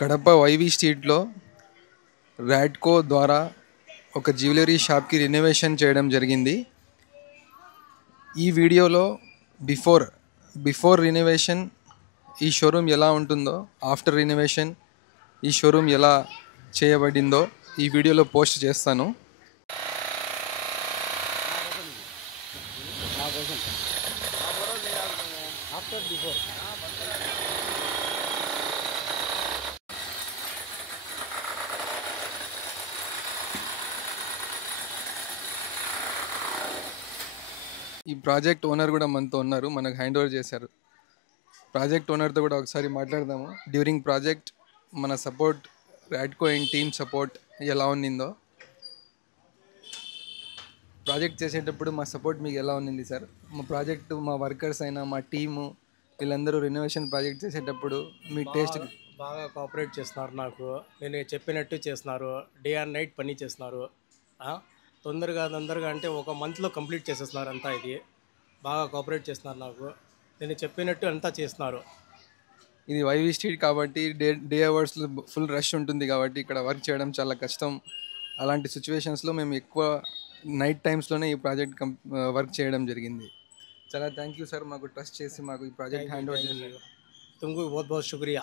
Kadapa YV స్ట్రీట్లో రాడ్కో ద్వారా ఒక జ్యువెలరీ షాప్కి రెనోవేషన్ చేయడం జరిగింది. ఈ వీడియోలో బిఫోర్ బిఫోర్ రినోవేషన్ ఈ షోరూమ్ ఎలా ఉంటుందో, ఆఫ్టర్ రినోవేషన్ ఈ షోరూమ్ ఎలా చేయబడిందో ఈ వీడియోలో పోస్ట్ చేస్తాను. ఈ ప్రాజెక్ట్ ఓనర్ కూడా మనతో ఉన్నారు, మనకు హ్యాండ్ ఓవర్ చేశారు. ప్రాజెక్ట్ ఓనర్తో కూడా ఒకసారి మాట్లాడదాము. డ్యూరింగ్ ప్రాజెక్ట్ మన సపోర్ట్, రాడ్కో అండ్ టీమ్ సపోర్ట్ ఎలా ఉన్నిందో, ప్రాజెక్ట్ చేసేటప్పుడు మా సపోర్ట్ మీకు ఎలా ఉన్నింది సార్? మా ప్రాజెక్టు, మా వర్కర్స్ అయినా మా టీము వీళ్ళందరూ రెనోవేషన్ ప్రాజెక్ట్ చేసేటప్పుడు మీ టేస్ట్ బాగా కోఆపరేట్ చేస్తున్నారు. నాకు నేను చెప్పినట్టు చేస్తున్నారు. డే అండ్ నైట్ పని చేస్తున్నారు. తొందరగా అంటే ఒక మంత్లో కంప్లీట్ చేసేస్తున్నారు. అంతా ఇది బాగా కోఆపరేట్ చేస్తున్నారు. నాకు నేను చెప్పినట్టు అంతా చేస్తున్నారు. ఇది వైవి స్ట్రీట్ కాబట్టి డే అవర్స్లో ఫుల్ రష్ ఉంటుంది కాబట్టి ఇక్కడ వర్క్ చేయడం చాలా కష్టం. అలాంటి సిచ్యువేషన్స్లో మేము ఎక్కువ నైట్ టైమ్స్లోనే ఈ ప్రాజెక్ట్ వర్క్ చేయడం జరిగింది. చాలా థ్యాంక్ యూ సార్, మాకు ట్రస్ట్ చేసి మాకు ఈ ప్రాజెక్ట్ హ్యాండ్ ఓవర్ చేశారు. तुमको बहुत बहुत शुक्रिया.